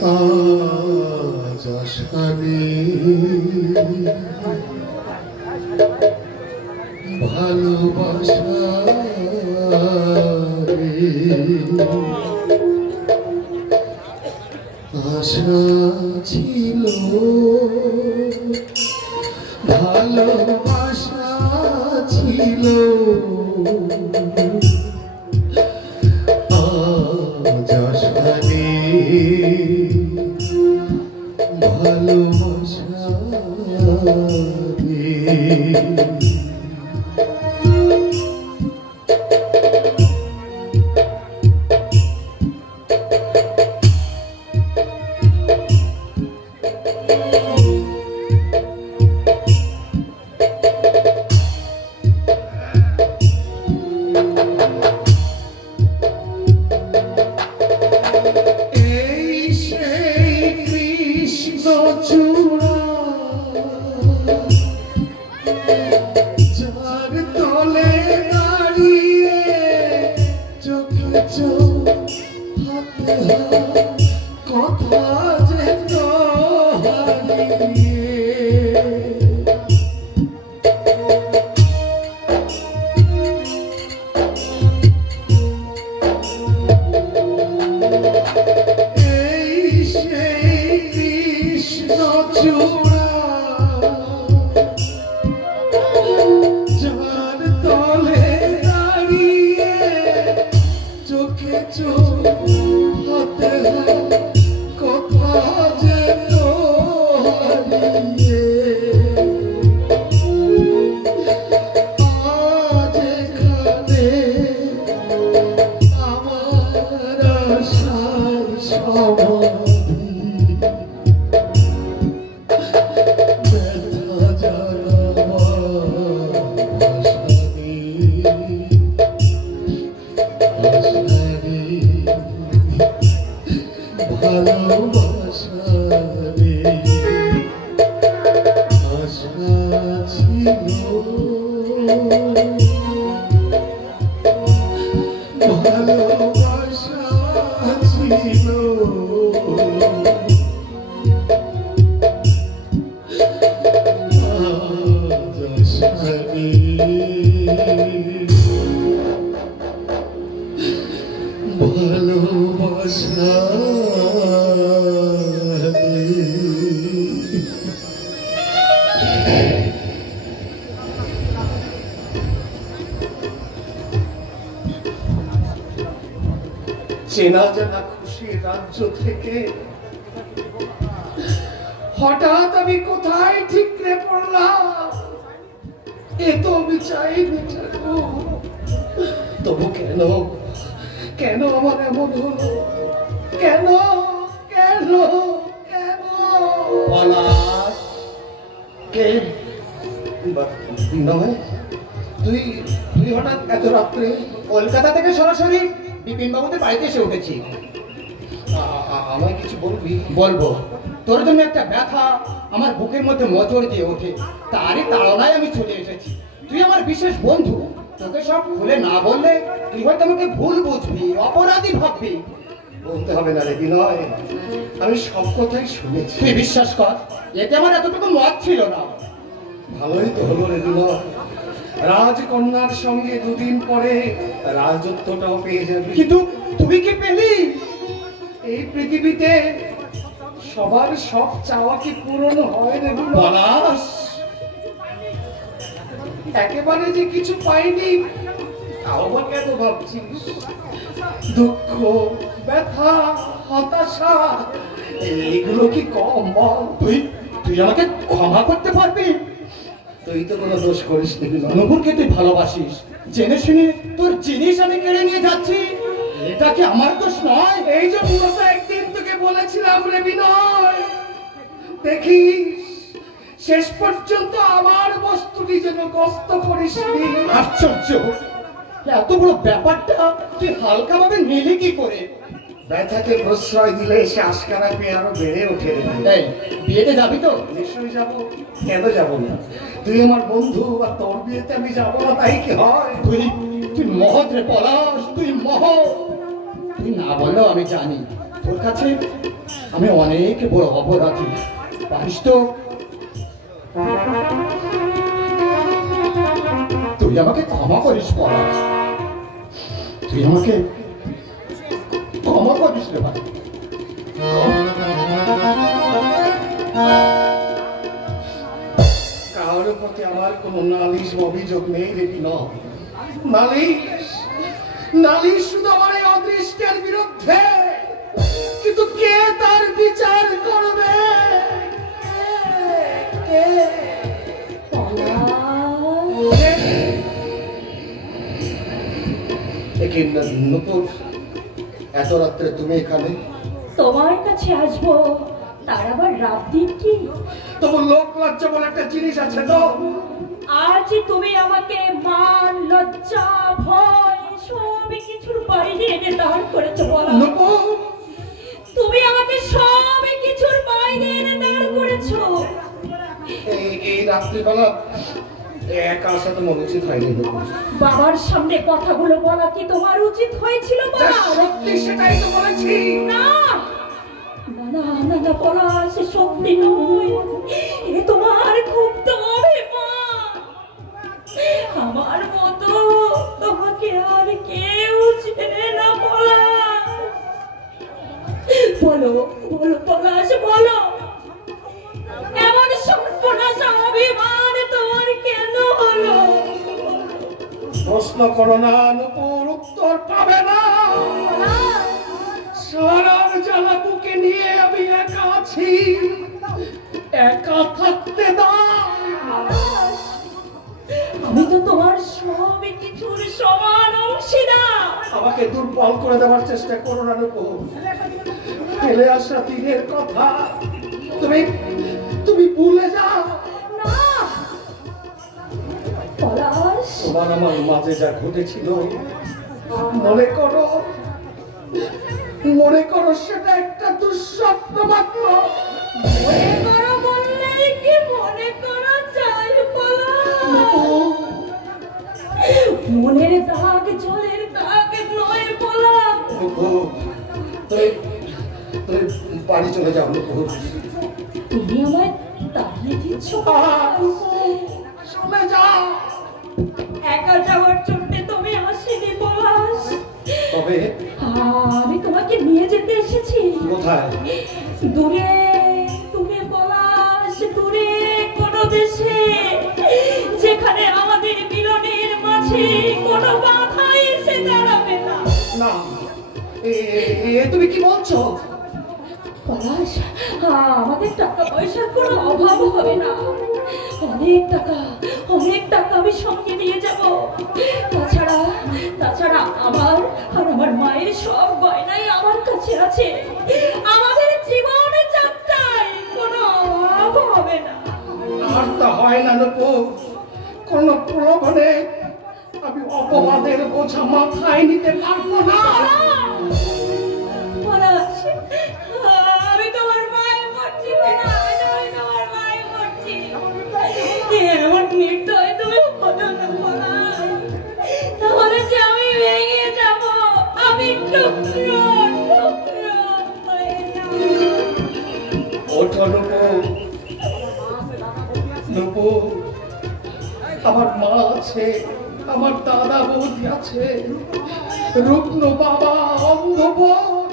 আজ আশানি ভালোবাসা আশা ছিল ভালোবাসা ছিল আজ আশানি ভালোবাসা চেনা জানা খুশি রাজ্য থেকে হঠাৎ আমি কোথায় ঠিকরে পড়লাম এ তো আমি চাইনি তবু কেন কেন আমার এমন হলো কেন কেন কেন পলাশ কে নয় তুই তুই হঠাৎ এত রাত্রে কলকাতা থেকে সরাসরি বিপিন বাবুদের বাড়িতে এসে উঠেছি আমায় কিছু বলবি বলবো তোর জন্য একটা ব্যথা আমার বুকের মধ্যে মোচড় দিয়ে ওঠে তারই তাড়নায় আমি চলে এসেছি তুই আমার বিশেষ বন্ধু তোকে সব খুলে না বললে তুই হয়তো আমাকে ভুল বুঝবি অপরাধী ভাববি বলতে হবে না রে বিনয় আমি সব কথাই শুনেছি তুই বিশ্বাস কর এতে আমার এতটুকু মত ছিল না ভালোই তো হলো রে বিনয় রাজকন্যার সঙ্গে দুদিন পরে রাজত্বটাও পেয়ে যাবে কিন্তু তুমি কি পেলি এই পৃথিবীতে সবার সব চাওয়া কি পূরণ হয় রে পলাশ একেবারে যে কিছু পাইনি তাও বা কেন ভাবছিস দুঃখ ব্যথা হতাশা এগুলো কি কম বল তুই তুই আমাকে ক্ষমা করতে পারবি তুই তো কোনো দোষ করিস নি নূপুরকে তুই ভালোবাসিস জেনে শুনে তোর জিনিস আমি কেড়ে নিয়ে যাচ্ছি এটা কি আমার দোষ নয় এই যে মূলত একদিন তোকে বলেছিলাম রে বিনয় দেখিস শেষ পর্যন্ত আমার বস্তুটি যেন কষ্ট করিস নি আশ্চর্য এত বড় ব্যাপারটা তুই হালকা ভাবে নিলি কি করে ব্যথাকে প্রশ্রয় দিলে সে আশকারা পেয়ে আরো বেড়ে ওঠে এই বিয়েতে যাবি তো নিশ্চয়ই যাবো কেন যাবো না তুই আমার বন্ধু আর তোর বিয়েতে আমি যাবো না তাই কি হয় তুই তুই মহৎ রে পলাশ তুই মহৎ তুই না বললেও আমি জানি তোর কাছে আমি অনেক বড় অপরাধী, পারিস তো? তুই আমাকে ক্ষমা করিস পলাশ, তুই আমাকে ক্ষমা করিস রে ভাই। কারোর প্রতি আমার কোনো নালিশ অভিযোগ নেই রে বিনোদ। নালিশ শুধু আমার এই অদৃষ্টের বিরুদ্ধে, কিন্তু কে তার বিচার করবে? এত রাত্রে তুমি এখানে? তোমার কাছে আসবো তার আবার রাত দিন কি? তোমার লোক লজ্জা বলে একটা জিনিস আছে তো? আজ তুমি আমাকে মান লজ্জা ভয় সব কিছুর বাইরে এনে দাঁড় করেছো বলো। তুমি আমাকে সব কিছুর বাইরে এনে দাঁড় করেছো। এই রাত্রিবেলা একা আসা তোমার উচিত হয়নি। বাবার সামনে কথাগুলো বলা কি তোমার উচিত হয়েছিল? সত্যি সেটাই তো বলেছি। না না না না বলা সে সত্যি নয়, এ তোমার খুব তো অভিমান। আমার মতো তোমাকে আর কেউ চেনে না বলা। বলো বলো পলাশ বলো, এমন সর্বনাশ অভিমান তোমার কেন হলো? প্রশ্ন করো না নুপুর, উত্তর পাবে না। সারার জ্বালা বুকে নিয়ে আমি একা আছি, একা থাকতে দাও। আমি তো তোমার সব কিছুর সমান অংশীদার। আমাকে দুর্বল করে দেওয়ার চেষ্টা করো না নুপুর। ফেলে আসা দিনের কথা তুমি ভুলে যাও না পলাশ। তোমার আমার মাঝে যা ঘটেছিল মনে করো সেটা একটা দুঃস্বপ্ন মাত্র। মনে করো বললেই কি মনে করা যায় পলাশ? মনের দাগ জলের দাগ নয় পলাশ। তুই বাড়ি চলে যাও নুপুর। তুমি আমায় তাড়িয়ে দিচ্ছ? চলে যাও। একা যাওয়ার জন্য তুমি আসেনি পলাশ, তবে আমি তোমাকে নিয়ে যেতে এসেছি। কোথায়? দূরে দূরে পলাশ, দূরে কোনো দেশে, যেখানে আমাদের মিলনের মাঝে কোনো বাধা এসে দাঁড়াবে না। না, তুমি কি বলছো? পলাশ, আমাদের টাকা পয়সার কোনো অভাব হবে না। অনেক টাকা আমি সঙ্গে নিয়ে যাব। তাছাড়া আমার আর আমার মায়ের সব গয়নাই আমার কাছে আছে। আমাদের জীবনে যাত্রায় কোনো অভাব হবে না। আর তা হয় না নুপুর, কোন প্রলোভনে আমি অপবাদের বোঝা মাথায় নিতে পারবো না। পলাশ, আমি তোমার মায়ের মরছি না, আমি তোমার মায়ের মরছি। এমন নির্দয় তুমি হতো না পলাশ, তাহলে যে আমি ভেঙে যাব, আমি টুকরো হয়ে যাব। ওঠো নুপুর, আমার মা আছে, আমার দাদা বৌদি আছে, রুগ্ন বাবা, অন্ধ বোন,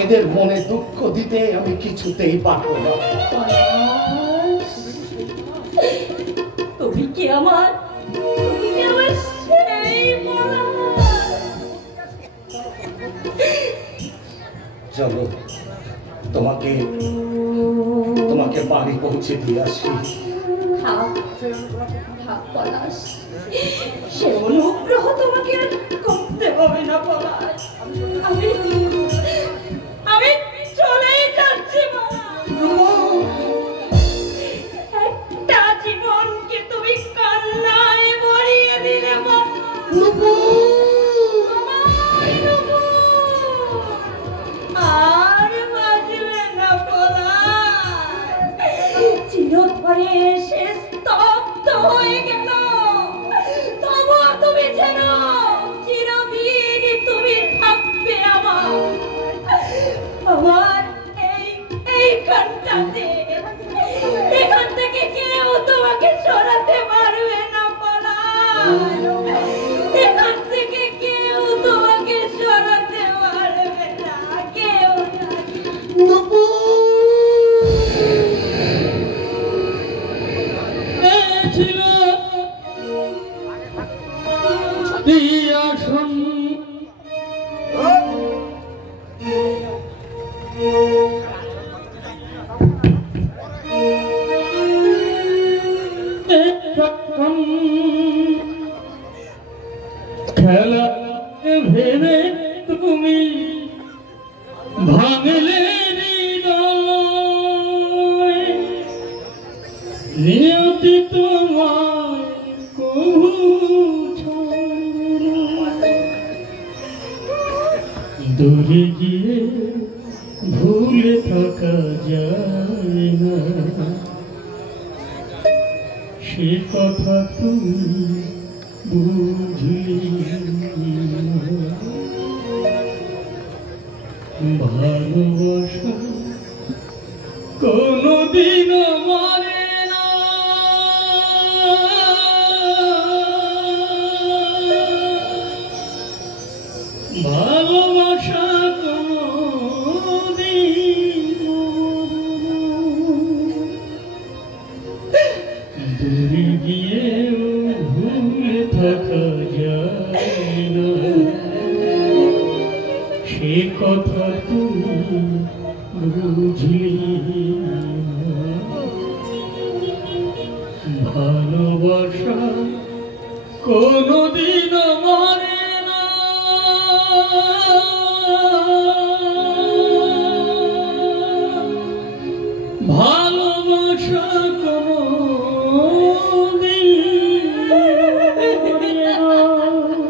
এদের মনে দুঃখ দিতে আমি কিছুতেই পারবো না। তুমি কি আমার সেই পলাশ? চলো তোমাকে বাড়ি পৌঁছে দিয়ে আসি। থাক পলাশ, সে অনুগ্রহ তোমাকে আর করতে হবে না পলাশ। আমি চলেই যাচ্ছি একটা জীবনকে তুমি কান্নায় ভরিয়ে দিলে আর বাজবে না পলাশ। চিরতরে সে স্তব্ধ হয়ে গেল, তবুও তুমি যেন চিরদিন তুমি থাকবে আমার সাথে। এখান থেকে কেউ তোমাকে সরাতে পারবে না পলাশ। এখান থেকে কেউ তোমাকে সরাতে পারবে না, কেউ না। ছিল আসন খেলা ভেবে তুমি ভাঙলে নিয়তি তোমার কবু দূরে গিয়ে ভুলে থাকা যায় না, সে কথা তুমি বুঝলি ভালোবাসা কোনদিনও মরে না। ভালোবাসা কোনদিন দূরে গিয়ে ভুলে থাকা যায় না, সে কথা তুমি বুঝলি ভালোবাসা কোনদিন মরে না। ভালোবাসা কোনদিন মরে না।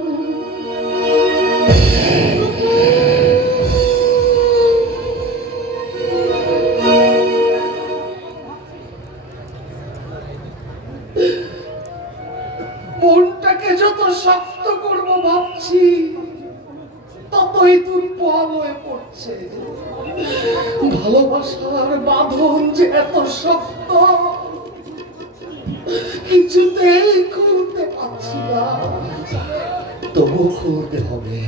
মনটাকে যত শক্ত করবো ভাবছি ততই দুর্বল হয়ে পড়ছে। ভালোবাসার বাঁধন যে এত শক্ত, কিছুতেই খুলতে পারছি না। তবু খুলতে হবে,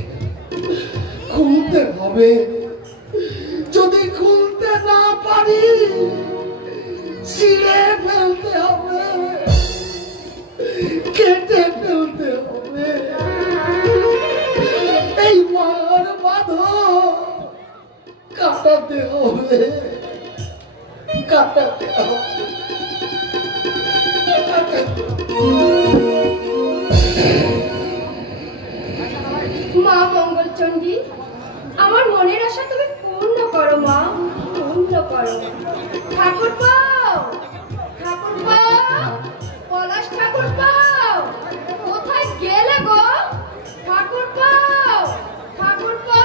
খুলতে হবে। যদি খুলতে না পারি ছিঁড়ে ফেলতে হবে, কেটে ফেলতে হবে। এই মার বাঁধন কাটাতে হবে, কাটাতে হবে। মা মঙ্গলচণ্ডী, আমার মনের আশা তুমি পূর্ণ করো মা, পূর্ণ করো। ঠাকুরপো, ঠাকুরপো, পলাশ ঠাকুরপো, কোথায় গেলে গো? ঠাকুরপো, ঠাকুরপো।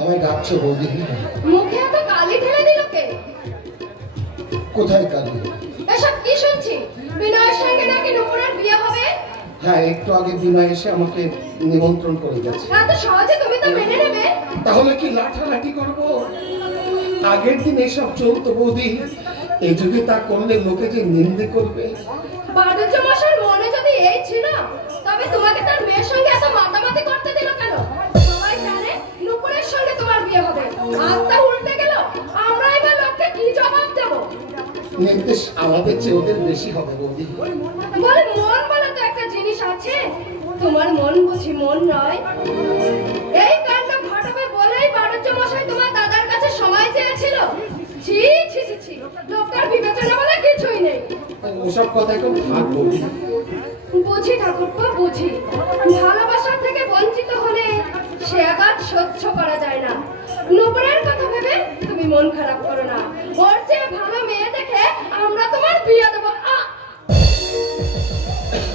আমায় ডাকছো বৌদি? মুখে এত কালি ঢেলে দিল কে? কোথায় কালি? এসব কি শুনছি? বিনয়ের সঙ্গে নাকি নুপুরের বিয়ে হবে? হ্যাঁ, একটু আগে বিনয় এসে আমাকে নিমন্ত্রণ করে গেছে। এত সহজে তুমি তো মেনে নেবে? তাহলে কি লাঠালাঠি করবো? আগের দিন এসব চলতো বৌদি, এই যুগে তা করলে লোকে যে নিন্দে করবে। বাদুজ্য মশাইয়ের মনে যদি এই ছিল, তবে তোমাকে তার মেয়ের সঙ্গে এত মাতামাতি করতে দিল কেন? সবাই জানে নুপুরের সঙ্গে তোমার বিয়ে হবে, আজ তা উল্টে গেল। আমরা এবার লোককে কি জবাব দেব? নির্দেশ আমাদের চেয়ে ওদের বেশি হবে বৌদি। বলে মন বলে তো একটা জিনিস আছে, তোমার মন বুঝি মন নয়? এই কাণ্ড ঘটাবে বলেই বাদুজ্য মশাই তোমার দাদার কাছে সময় চেয়েছিল। ছি ছি ছি ছি, লোকটার বিবেচনা বলে কিছুই নেই। ওসব কথা এখন থাক বৌদি। বুঝি ঠাকুরপো, বুঝি। ভালোবাসার থেকে বঞ্চিত হলে সে আঘাত সহ্য করা যায় না। নুপুরের কথা ভেবে তুমি মন খারাপ করো না। ওর চেয়ে ভালো মেয়ে দেখে আমরা তোমার বিয়ে দেবো।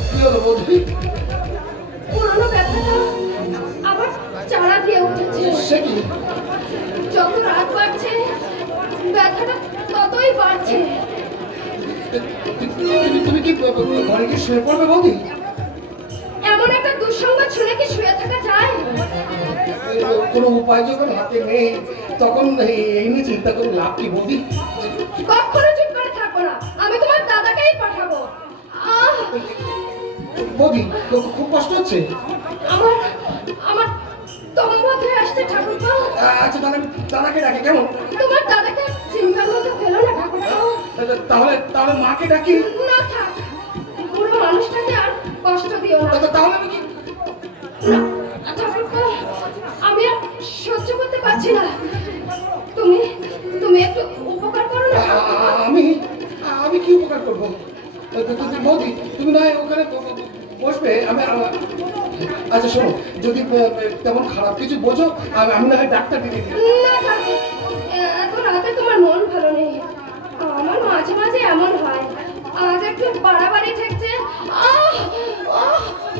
কি হলো বৌদি? পুরনো ব্যথাটা আবার চারা দিয়ে উঠেছে। সে কি? যত রাত বাড়ছে ব্যথাটা ততই বাড়ছে। তুমি কি ঘরে গিয়ে শুয়ে পড়বে বৌদি? এমন একটা দুঃসংবাদ শুনে কি শুয়ে থাকা যায়? কোনো উপায় যখন হাতে নেই তখন এই নিয়ে চিন্তা করে লাভ কি বৌদি? কখনো চুপ করে থাকো না, আমি তোমার দাদাকেই পাঠাবো। বৌদি খুব কষ্ট হচ্ছে? আমার আমার তোমার হয়ে আসছে ঠাকুরপো। আচ্ছা তাহলে দাদাকে ডাকে কেমন? তোমার দাদাকে চিন্তার মধ্যে ফেলো না ঠাকুরপো। তাহলে মাকে ডাকি? না থাক, পুরো মানুষটাকে আর কষ্ট দিও না। তাহলে আমি কি? না ঠাকুরপো, আমি আর সহ্য করতে পারছি না। তুমি একটু উপকার করো না। আমি কি উপকার করবো বৌদি? তুমি না ওখানে বসবে, আমি আচ্ছা শোনো, যদি তেমন খারাপ কিছু বোঝো আমি না ডাক্তার দিদি। না এত রাতে তোমার মন ভালো নেই, আমার মাঝে মাঝে এমন হয়। আজ একটু বাড়াবাড়ি ঠেকছে,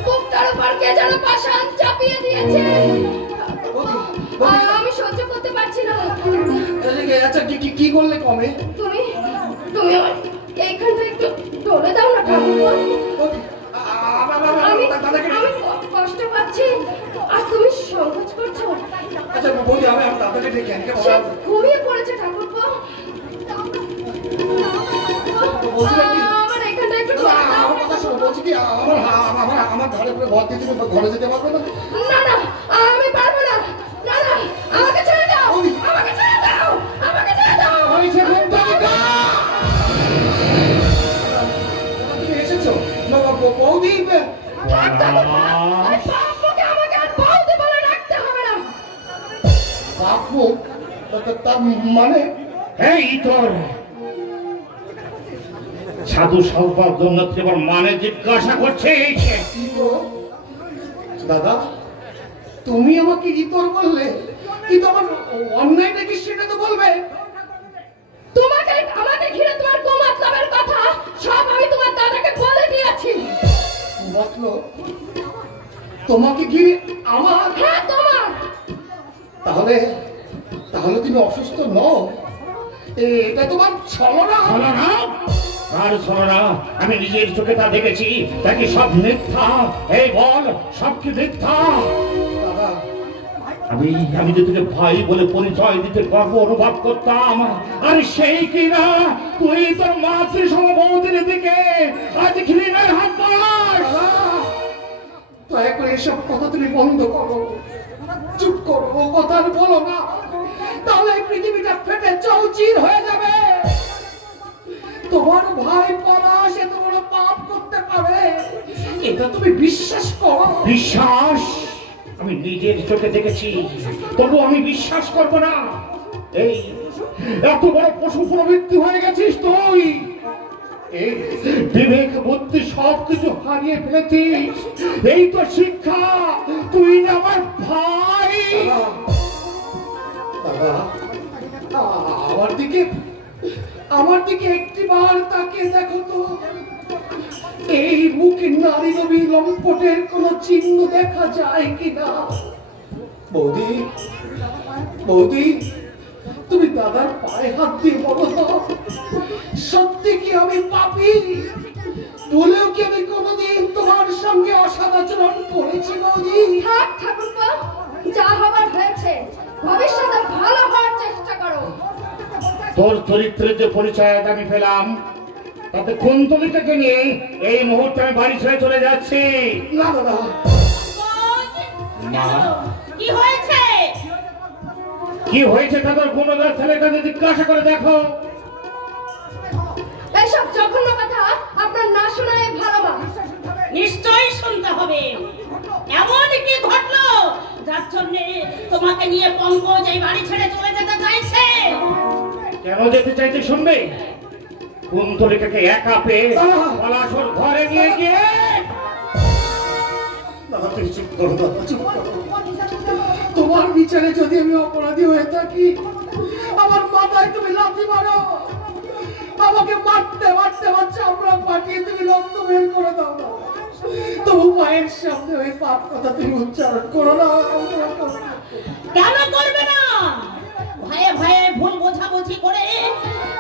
বুকটার উপর কে যেন পাষাণ চাপিয়ে দিয়েছে। আমি সহ্য করতে পারছি না। আচ্ছা কি করলে কমে? তুমি আমার এইখানটা একটু ধরে দাও না ঠাকুরপো। আমি কষ্ট পাচ্ছি আর তুমি সংকোচ করছো। আচ্ছা বৌদি আমি দাদাকে ডেকে আনি। ঘুমিয়ে পড়েছে ঠাকুরপো। আমার এখানটা একটু বলছি কি আমার ঘরে ঘর দিয়ে তুমি ঘরে যেতে পারবে না? না আমি পারবো না। না আমাকে ছেড়ে দাও, আমাকে ছেড়ে দাও, আমাকে ছেড়ে দাও। তুমি এসেছো বৌদি? বাপুকে আমাকে আর বৌদি বলে ডাকতে হবে না। বাপু? তার মানে? এই তোর সাধু সৌভাগ্য এবার মানে জিজ্ঞাসা করছে। দাদা তুমি আমাকে ইতর বললে, কিন্তু আমার অন্যায়টা কি সেটা তো বলবে। তোমাকে আমাকে ঘিরে তোমার কুমতলবের কথা সব আমি তোমার দাদাকে বলে দিয়েছি। মতলব তোমাকে ঘিরে আমার? হ্যাঁ তোমার। তাহলে তুমি অসুস্থ নও, এটা তোমার ছলনা। আর ছলনা? আমি নিজের চোখে তা দেখেছি, তাকে সব মিথ্যা। এই বল সব কি মিথ্যা? দাদা আমি যে তোকে ভাই বলে পরিচয় দিতে গর্ব অনুভব করতাম, আর সেই কিনা তুই তোর মাতৃসম বৌদির দিকে আজ ঘৃণার হাত বাড়াস। দয়া করে এসব কথা তুমি বন্ধ করো, চুপ করো, ও কথা আর বলো না, তাহলে পৃথিবীটা ফেটে চৌচির হয়ে যাবে। তোমার ভাই পলাশ এত বড় পাপ করতে পারে, এটা তুমি বিশ্বাস করো? বিশ্বাস? আমি নিজের চোখে দেখেছি, তবু আমি বিশ্বাস করবো না। এই এত বড় পশু প্রবৃত্তি হয়ে গেছিস তুই, এই বিবেক বুদ্ধি সবকিছু হারিয়ে ফেলেছিস। এই তো শিক্ষা, তুই আমার ভাই। দাদা আমার দিকে একটিবার তাকিয়ে দেখো তো, এই মুখে নারী নবী লম্পটের কোন চিহ্ন দেখা যায় কিনা? বৌদি তুমি দাদার পায়ে হাত দিয়ে বলো তো, সত্যি কি আমি পাপী? বলেও কি আমি কোনোদিন তোমার সঙ্গে অসৎ আচরণ করেছি? বৌদি থাক ঠাকুরপো, যা হবার হয়েছে, ভবিষ্যতে ভালো হওয়ার চেষ্টা করো। তোর চরিত্রের যে পরিচয় আমি পেলাম, তাতে কুন্তলিটাকে নিয়ে এই মুহূর্তে আমি বাড়ি ছেড়ে চলে যাচ্ছি। না দাদা। কি হয়েছে? কি হয়েছে তাদের গুণগার ছেলেটা জিজ্ঞাসা করে দেখো। এইসব জঘন্য কথা আপনার না শোনায় ভালো মা। নিশ্চয়ই শুনতে হবে। এমন কি ঘটলো যার জন্য তোমাকে নিয়ে পঙ্কজ এই বাড়ি ছেড়ে চলে যেতে চাইছে? কেন যেতে চাইছে শুনবে? কুন্তলিটাকে একা পেয়ে পলাশর ঘরে নিয়ে গিয়ে। দাদা তুমি চুপ করো, দাদা চুপ করো। তোমার বিচারে যদি আমি অপরাধী হয়ে থাকি, আমার মাথায় তুমি লাথি মারো, আমাকে মারতে মারতে আমার চামড়া ফাটিয়ে তুমি রক্ত বের করে দাও না, তবু মায়ের সামনে ওই পাপ কথা তুমি উচ্চারণ করো না। কেন করবে না? ভয়ে ভয়ে ভুল বোঝাবুঝি করে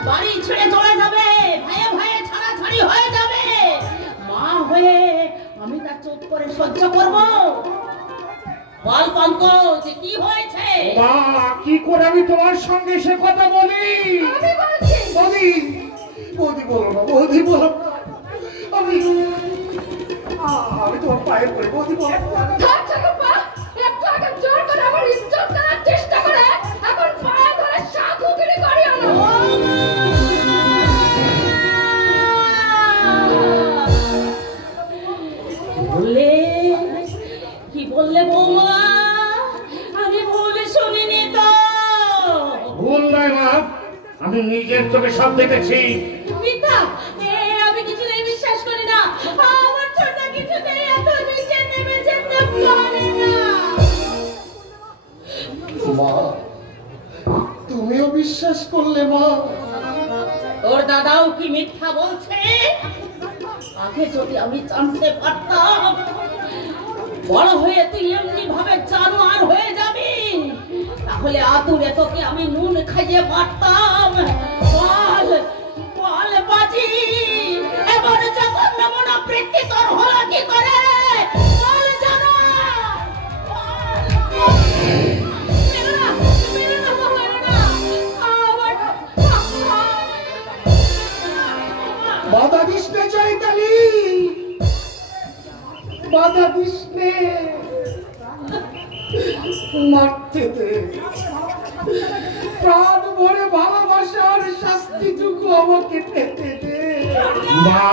বাড়ি ছেড়ে চলে যাবে, ভয়ে ভয়ে ছাড়াছাড়ি হয়ে যাবে। মা হয়ে আমি তা চুপ করে সহ্য করব? বল পঙ্কজ, কি হয়েছে? মা, কি করে আমি তোমার সঙ্গে সে কথা বলি? আমি বলছি বৌদি, বৌদি বলো না, বৌদি বলো না। আমি তোমার পায়ে পড়ে, বৌদি বলো না। ধরছো রূপা, একটু আগে জোর করে আমার ইজ্জত করার চেষ্টা করে এখন পায়ে ধরে সাধুগিরি করিও না। বললে কি বললে বৌমা? আমি ভুলে শুনিনি তো। ভুল নয় মা, আমি নিজের চোখে সব দেখেছি। মিথ্যা, আমি কিছুতেই বিশ্বাস করি না। আমার ছোট কিছুতেই এত নিচে নেমে যেতে পারে না। মা, তুমিও বিশ্বাস করলে মা? তোর দাদাও কি মিথ্যা বলছে? আগে যদি আমি জানতে পারতাম বড় হয়ে তুই এমনি ভাবে জানোয়ার হয়ে যাবি, তাহলে আতুরে তোকে আমি নুন খাইয়ে মারতাম। বল বল বাজি, এবার জগৎ নমনা বৃত্তি তোর হলো কি করে? বল জানো। বাধা দিস নে চৈতালি, বাধা দিস নে, মারতে দে। প্রাণ ভরে ভালোবাসার শাস্তিটুকু আমাকে পেতে দে। মা,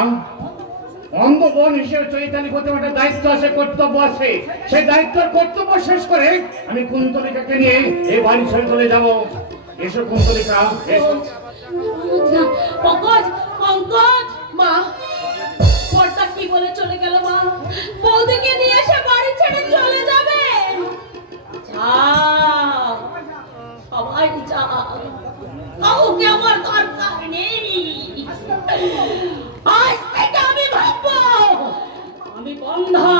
অন্ধ বোন হিসেবে চৈতালি প্রতি একটা দায়িত্ব আছে, কর্তব্য আছে। সেই দায়িত্ব কর্তব্য শেষ করে আমি কুন্তলিকাকে নিয়ে এই বাড়ি ছেড়ে চলে যাবো। এসো কুন্তলিকা, এসো। পঙ্কজ, পঙ্কজ, মা পর্দা কি বলে চলে গেল? মা বৌদিকে নিয়ে এসে বাড়ি ছেড়ে চলে যাবে। সবাই যা, কাউকে আমার দরকার নেই। আজ থেকে আমি ভাববো আমি বন্ধা,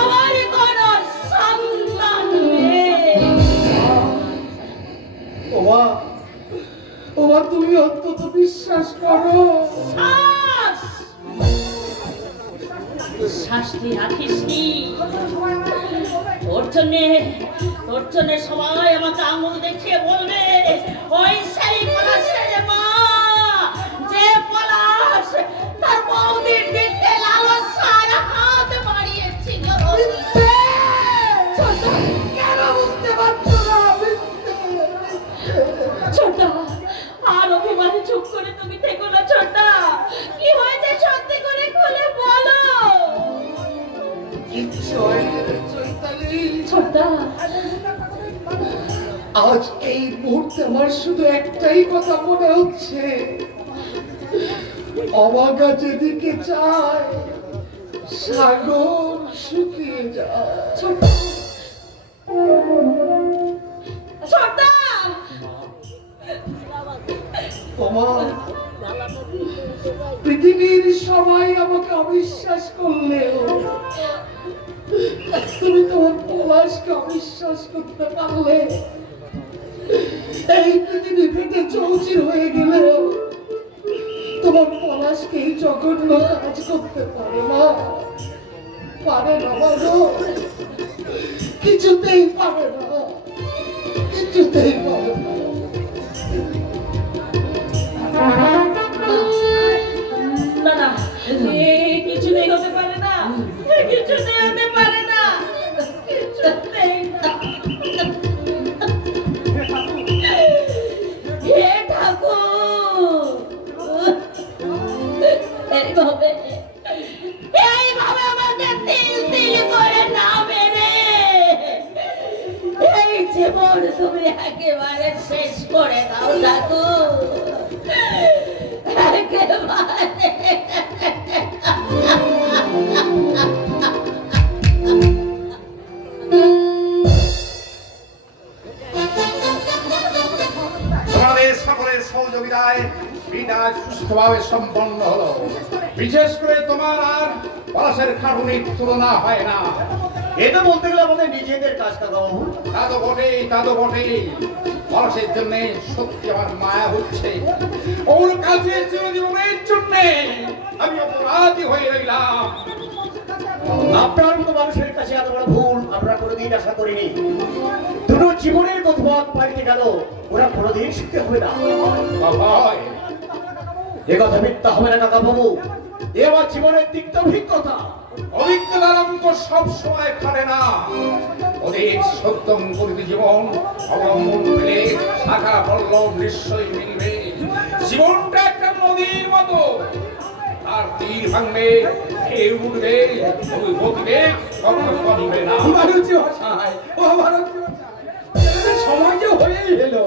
আমার কোনো সন্তান নেই। ওমা, ওমা, তুমি অন্তত বিশ্বাস করো। শাস্তি রাখিস নি। তোর জন্যে সবাই আমাকে আঙুল দেখিয়ে বলবে ওই সেই পলাশের মা, যে পলাশ তার বৌদির দিকে লালসার হাত বাড়িয়েছিল। কেন বুঝতে পারছো না? ছোটা, আর অভিমানে চুপ করে তুমি থেকো না। ছোটা, কি হয়েছে সত্যি করে খুলে বলো। ছোটা, আজ এই মুহূর্তে আমার শুধু একটাই কথা মনে হচ্ছে, অবাগা যেদিকে চায় সাগর শুকিয়ে যায়। ছোটা, পৃথিবীর সবাই আমাকে অবিশ্বাস করলেও তুমি তোমার পলাশকে অবিশ্বাস করতে পারলে। এই পৃথিবী ফেটে চৌচির হয়ে গেলেও তোমার পলাশকে এই জঘন্য কাজ করতে পারে না, পারে না বাবা, কিছুতেই পারে না, কিছুতেই পারে না। না না, কিছুতেই হতে পারে না, কিছুতেই হতে পারে না, কিছুতেই না। হে ঠাকুর, এইভাবে আমাকে তিল তিল করে না মেরে এই জীবন তুমি একেবারে শেষ করে দাও ঠাকুর, একেবারে। সকলের সহযোগিতায় বিদায় সুস্থভাবে সম্পন্ন হলো। বিশেষ করে তোমার আর পলাশের খাটুনির তুলনা হয় না। এটা বলতে গেলে আমাদের নিজেদের কাজ কাকাবাবু। তা তো বটেই, তা তো বটেই। পলাশের জন্য সত্যি আমার মায়া হচ্ছে। ওর কাছে চিরজীবনের জন্য আমি অপরাধী হয়ে রইলাম। আপনার মতো মানুষের কাছে এত বড় ভুল আমরা কোনোদিন আশা করিনি। দুটো জীবনের গতিপথ পাল্টে গেল, ওরা কোনোদিন শিখতে হবে না। এ কথা মিথ্যা হবে না কাকা বাবু, এ আমার জীবনের তিক্ত অভিজ্ঞতা। অভিজ্ঞতার অঙ্ক সব সময় খাবে না। ওদের সত্যম করিতে জীবন অবলম্বন পেলে শাখা পল্লব নিশ্চয়ই মিলবে। জীবনটা একটা নদীর মতো, আর তীর ভাঙবে, ঢেউ উঠবে, ওই গতিবেগ কখনো কমবে না। ভারতী ভাষায় ও ভারতী ভাষায় সময় যে হয়েই এলো,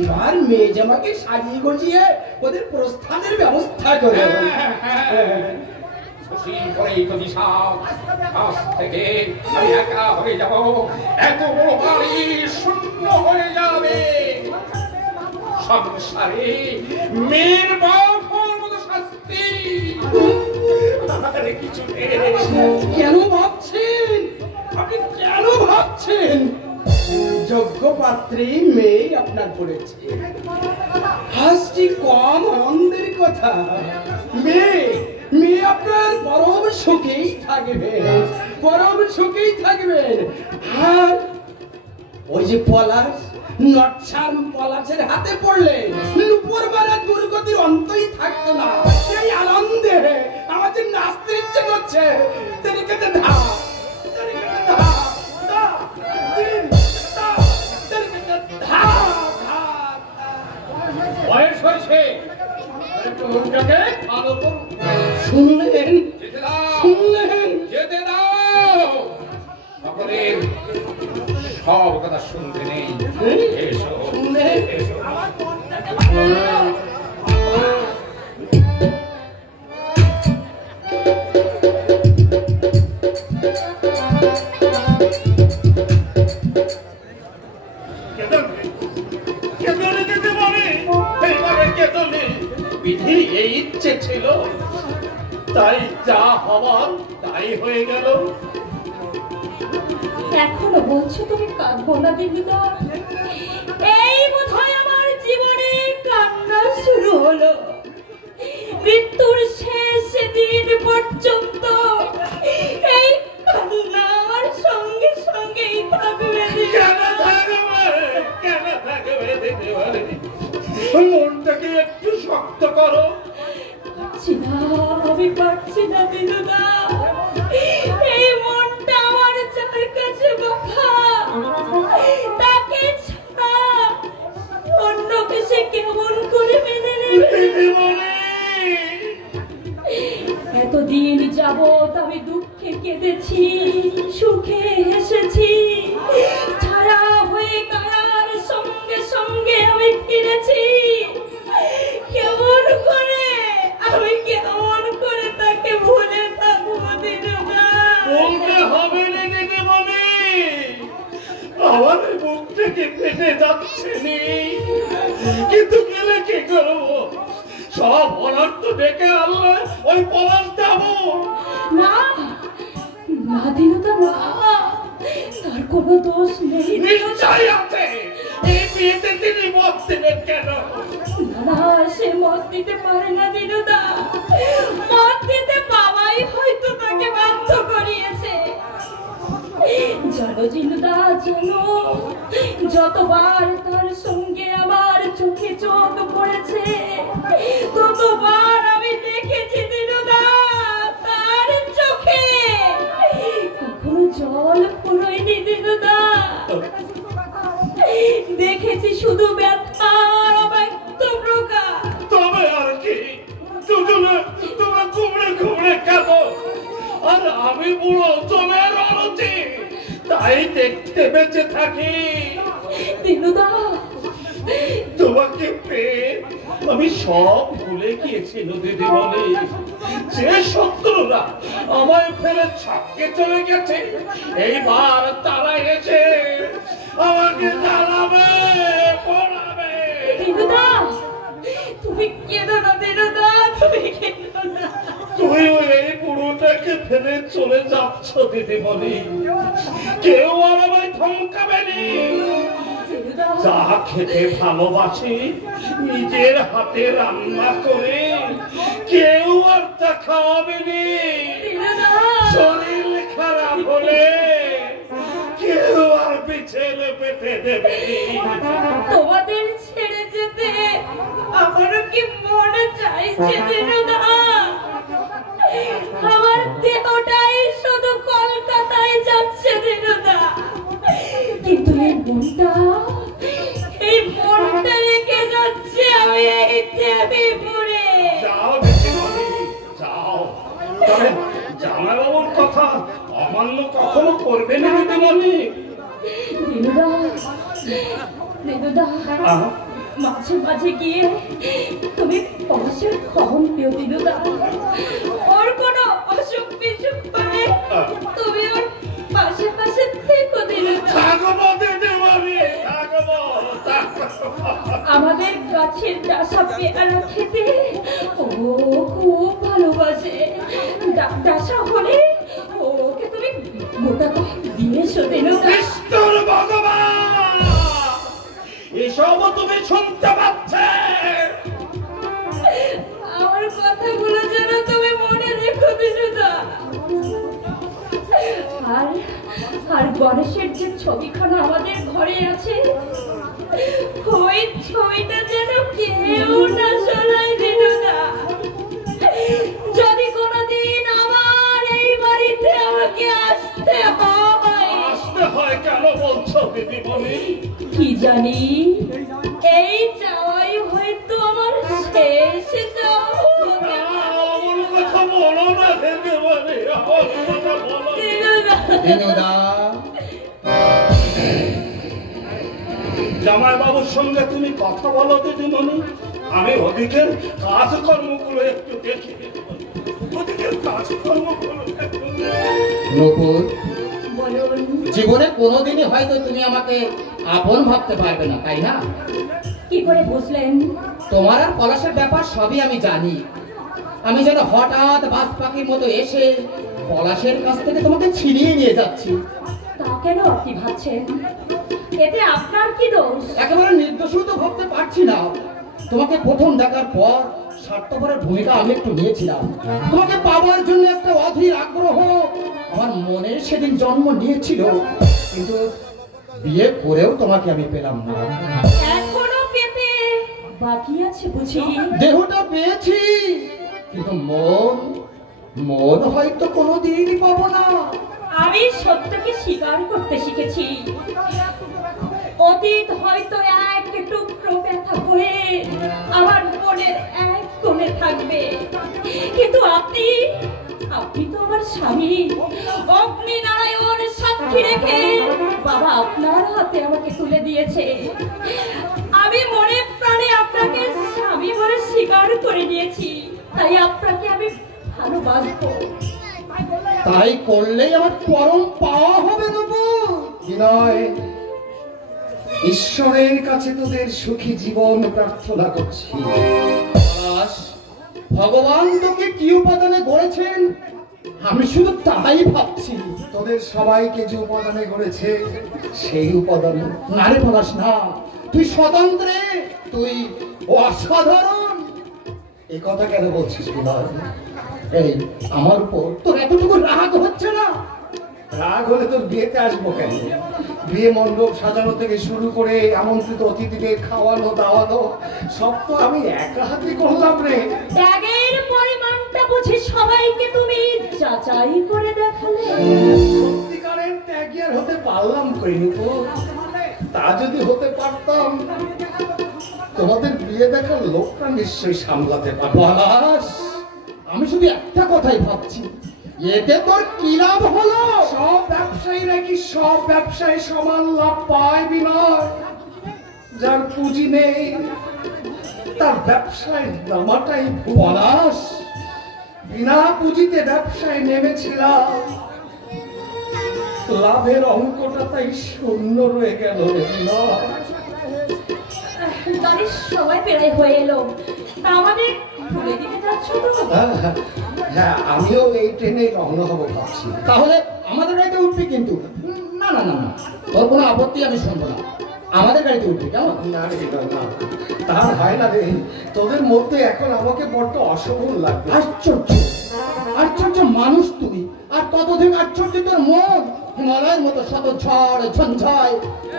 এবার মেয়ে জামাকে সাজিয়ে গুজিয়ে ওদের প্রস্থানের ব্যবস্থা করে। খুশি করেই তো দিশা, আজ থেকে আমি একা হয়ে যাব, এত বড় বাড়ি শূন্য হয়ে যাবে। সংসারে মেয়ের বাপর মতো শাস্তি আর কিছু নেই। কেন ভাবছেন আপনি, কেন ভাবছেন? যোগ্য পাত্রী মেয়ে আপনার পড়েছে, হাসটি কম আনন্দের কথা। মেয়ে মেয়ে আপনার পরম সুখেই থাকবেন, পরম সুখেই থাকবেন। আর ওই যে পলাশ, নচ্ছার পলাশের হাতে পড়লে নুপুর মারা দুর্গতির অন্তই থাকতো না। সেই আনন্দে আমাদের নাচতে ইচ্ছে করছে। তেরিকেতে ধা, তেরিকেতে ধা, ধা, দিন, ধা, তেরিকেতে ধা, ধা, ধা। বয়স হয়েছে, একটু মনটাকে ভালো করুন। শুনলেন, যেতে দাও, শুনলেন? যেতে দাও। সকলের সব কথা শুনতে নেই। এসো, শুনলেন? এসো। বিধির এই ইচ্ছে ছিল, তাই যা হবার তাই হয়ে গেল। এখনো বলছো তুমি কাঁদবো না দিদিদা? এই বোধহয় আমার জীবনে কান্না শুরু হলো। মৃত্যুর শেষ দিন পর্যন্ত এই কান্না আমার সঙ্গে সঙ্গেই থাকবে। কেন থাকবে, কেন থাকবে দিতে পারে? মনটাকে একটু শক্ত করো। পারছি না, আমি পারছি না দিদিদা। এই মনটা আমার যার কাছে বাঁধা, তাকে ছাড়া অন্যকে সে কেমন করে মেনে নেবে? এতদিন যাবৎ আমি দুঃখে কেঁদেছি, সুখে হেসেছি, ছাড়া হয়ে কায়ার সঙ্গে সঙ্গে আমি ফিরেছি। কেমন করে, আমি কেমন করে তাকে ভুলে থাকবো দিদিমা? বলতে হবে না দিদিমণি, আমার বুক থেকে ফেটে যাচ্ছে নি, কিন্তু গেলে কি করবো? সব অনর্থ ডেকে আনলে ওই পলাশ যাবো না না দিনুদা, না, তার কোনো দোষ নেই। নিশ্চয় আছে। এই বিয়েতে তিনি মত দেবেন কেন? না, সে মত দিতে পারে না দিনুদা। মত দিতে বাবাই হয়তো তাকে বাধ্য করিয়েছে। জানো দিনুদা, জানো, যতবার তার সঙ্গে আমার চোখে চোখ পড়েছে, ততবার আমি দেখেছি দিনুদা, তার চোখে কখনো জল ফুরোয়নি দিনুদা। দেখেছি শুধু ব্যথার অব্যক্ত প্রকাশ। তবে আর কি, দুজনে তোমরা কুমড়ে কুমড়ে কাঁদো, আর আমি বুড়ো জমের অরুচি, তাই দেখতে বেঁচে থাকি। দিনুদা, তোমাকে পেয়ে আমি সব ভুলে গিয়েছি দিদি বলে। যে শত্রুরা আমায় ফেলে ছাপকে চলে গেছে, এইবার তারা এসে আমাকে জ্বালাবে, পড়াবে। দিনুদা, তুমি কেঁদো না দিনুদা, তুমি কেঁদো না। তুই এই বুড়োটাকে ফেলে চলে যাচ্ছ দিদি বলি, কেউ আর আমায় ধমকাবে নি। যা খেতে ভালোবাসি নিজের হাতে রান্না করে কেউ আর তা খাওয়াবে নি। শরীর হলে কেউ আর পিছনে পেতে দেবে। তোমাদের ছেড়ে যেতে আমারও কি মনে চাইছে দিনুদা? আমার দেহটাই শুধু কলকাতায় যাচ্ছে দিনুদা, কিন্তু এই মনটা রেখে যাচ্ছে আমি এই দেবীপুরে। যাও দিদিমণি, যাও। তবে জামাইবাবুর কথা অমান্য কখনো করবে না দিদিমণি। দিনুদা, মাঝে মাঝে গিয়ে তুমি পলাশের খবর পেও দিনুদা। ওর কোনো অসুখ বিসুখ হলে তুমি ওর পাশে পাশে থেকো দিনুদা। থাকবো দিদিমণি, থাকবো। আমাদের গাছের ডাসা পেয়ারা খেতে ও খুব ভালোবাসে। ডাসা হলে ওকে তুমি মোটা করে দিয়েছো দিনুদা। কৃষ্ণর ভগবান, এসব তুমি শুনতে পাচ্ছে? আমার কথাগুলো যেন তুমি মনে রেখো দিনুদা। আর গণেশের যে ছবিখানা আমাদের ঘরে আছে, ওই ছবিটা যেন কেউ না সরাই দিনুদা। যদি কোনোদিন আমার এই বাড়িতে আমাকে আসতে হয় কেন বলছো দিদিমণি? কি জানি, এই যাওয়াই হয়তো আমার শেষ যাওয়া। আমার কথা বলো না দিদিমণি, আমার কথা বলো। দিনুদা, জামাইবাবুর সঙ্গে তুমি কথা বলো দিদিমণি, আমি ওদিকের কাজকর্মগুলো একটু দেখি দিদিমণি, ওদিকের কাজকর্মগুলো একটু। নূপুর, বলুন। জীবনে কোনোদিনই হয়তো তুমি আমাকে আপন ভাবতে পারবে না, তাই না? কি করে বুঝলেন? তোমার আর পলাশের ব্যাপার সবই আমি জানি। আমি যেন হঠাৎ বাজ পাখির মতো এসে পলাশের কাছ থেকে তোমাকে ছিনিয়ে নিয়ে যাচ্ছি। তা কেন আপনি ভাবছেন? এতে আপনার কি দোষ? একেবারে নির্দোষও তো ভাবতে পারছি না। তোমাকে প্রথম দেখার পর স্বার্থপরের ভূমিকা আমি একটু নিয়েছিলাম। তোমাকে পাওয়ার জন্য একটা অধীর আগ্রহ আমার মনে সেদিন জন্ম নিয়েছিল, কিন্তু বিয়ে করেও তোমাকে আমি পেলাম না। এখনো পেতে বাকি আছে বুঝি? দেহটা পেয়েছি, কিন্তু মন হয়তো কোনোদিনই পাবো না। আমি সত্যকে স্বীকার করতে শিখেছি। অতীত হয়তো এক টুকরো ব্যথা হয়ে আমার মনের এক কোণে থাকবে, কিন্তু আপনি তো আমার স্বামী। অগ্নি নারায়ণ সাক্ষী রেখে বাবা আপনার হাতে আমাকে তুলে দিয়েছে। আমি মনে প্রাণে আপনাকে স্বামী বলে স্বীকার করে নিয়েছি, তাই আপনাকে আমি ভালোবাসবো। তাই করলেই আমার পরম পাওয়া হবে নূপুর। বিনয়, ঈশ্বরের কাছে তোদের সুখী জীবন প্রার্থনা করছি। ভগবান তোকে কি উপাদানে গড়েছেন আমি শুধু তাই ভাবছি। তোদের সবাইকে যে উপাদানে গড়েছে সেই উপাদানে। না রে পলাশ, না, তুই স্বতন্ত্রে, তুই অসাধারণ। এ কথা কেন বলছিস বিনয়? এই আমার উপর তোর এতটুকু রাগ হচ্ছে না? রাগ হলে তোর বিয়েতে আসবো কেন? বিয়ে মণ্ডপ সাজানো থেকে শুরু করে আমন্ত্রিত অতিথিদের খাওয়ানো দাওয়ানো সব তো আমি একা হাতে করলাম রে। ত্যাগের পরিমাণটা বুঝি সবাইকে তুমি যাচাই করে দেখালে। সত্যিকারের ত্যাগী আর হতে পারলাম কই নূপুর? তা যদি হতে পারতাম তোমাদের বিয়ে দেখার লোকটা নিশ্চয়ই সামলাতে পারবো। পলাশ, আমি শুধু একটা কথাই ভাবছি, এতে তোর কি লাভ হলো? সব ব্যবসায়ীরা কি সব ব্যবসায় সমান লাভ পায় বিনয়? যার পুঁজি নেই তার ব্যবসায় নামাটাই ভুল। পলাশ, বিনা পুঁজিতে ব্যবসায় নেমেছিলাম, লাভের অঙ্কটা তাই শূন্য রয়ে গেল রে বিনয়। গাড়ির সময় প্রায় হয়ে এলো, তা আমাদের ভুলে দিতে যাচ্ছ তো? হ্যাঁ, আমিও এই ট্রেনে রওনা হবো ভাবছি। তাহলে আমাদের গাড়িতে উঠবি কিন্তু? না না না না, তোর কোনো আপত্তি আমি শুনবো না। আমাদের গাড়িতে উঠবি কেমন? না রে বিনয়, না, তা হয় না রে। তোদের মধ্যে এখন আমাকে বড্ড অশোভন লাগবে। আশ্চর্য, আশ্চর্য মানুষ তুই, আর ততধিক আশ্চর্য তোর মন। হিমালয়ের মতো শত ঝড় ঝঞ্ঝায়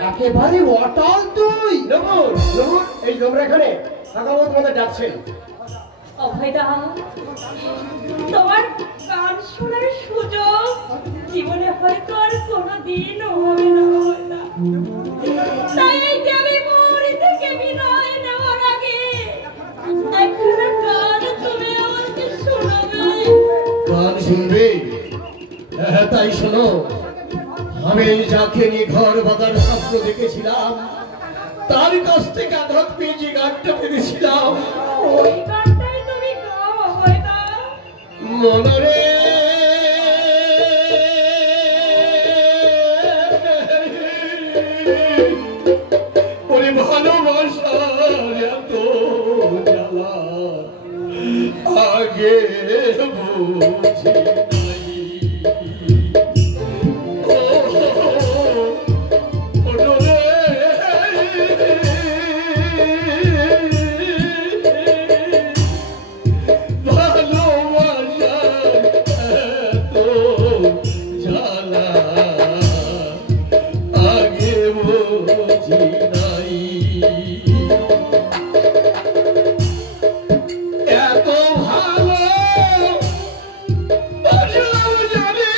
একেবারে অটল তুই। নমুর নমুর, এই তোমরা এখানে কাকাবাবু তোমাদের ডাকছেন। অভয়দা, তোমার গান শোনার সুযোগ জীবনে হয়তো আর কোনোদিন হবে না অভয়দা। তাই এই দেবী মৌরি থেকে বিনয় নেওয়ার আগে একটা গান তুমি আমাকে শোনাবে। গান শুনবে? হ্যাঁ, তাই শোনো। আমি যাকে নিয়ে ঘর বাঁধার স্বপ্ন দেখেছিলাম, তার কাছ থেকে আঘাত পেয়ে যে গানটা পেয়েছিলাম, ওই গানটাই তুমি গাও অভয়দা। মনরে ওরে ভালোবাসার এত জ্বালা আগে বুঝি নাই। ও মনরে ভালোবাসার এত জ্বালা আগে বুঝি নাই। এত ভালো বাসলাম জানি,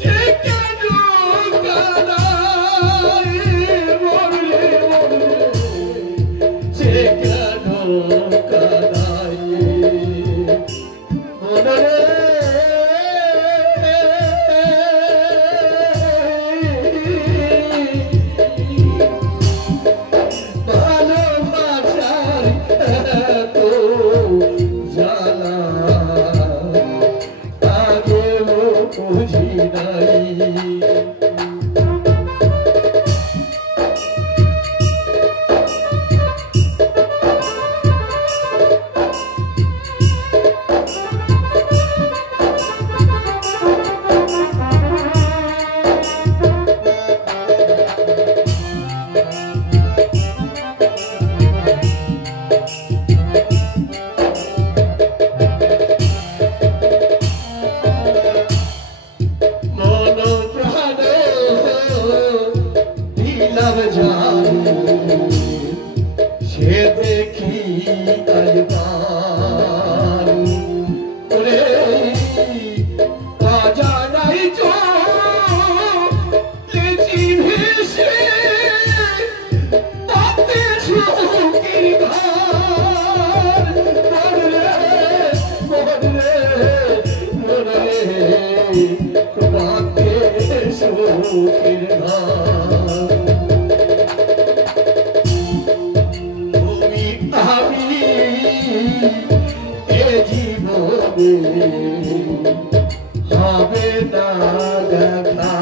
সে কেন কাঁদায় মরলে মরলে, সে কেন কাঁদায় মনরে। ভালোবাসার এত জ্বালা আগে বুঝি নাই। মন প্রাণ দিলাম জানি, সে দেখি আইবার ওরে অজানাই চলেছি ভেসে, তাতে সুখের ঘর মরলে মরলে মরলে, তোমাকে সুখের ঘর। তুমি আমি এ জীবনে হবে না দেখা,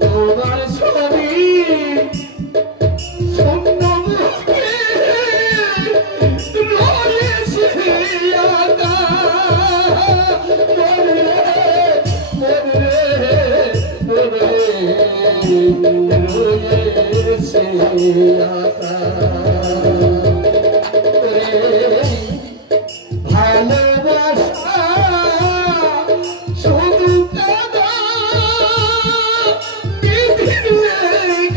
তোমার ছবি শূন্য বুকে রয়েছে আঁকা, মরলে মরলে মরলে রয়েছে আঁকা। ভালোবাসা শুধু কাঁদা পৃথিবীর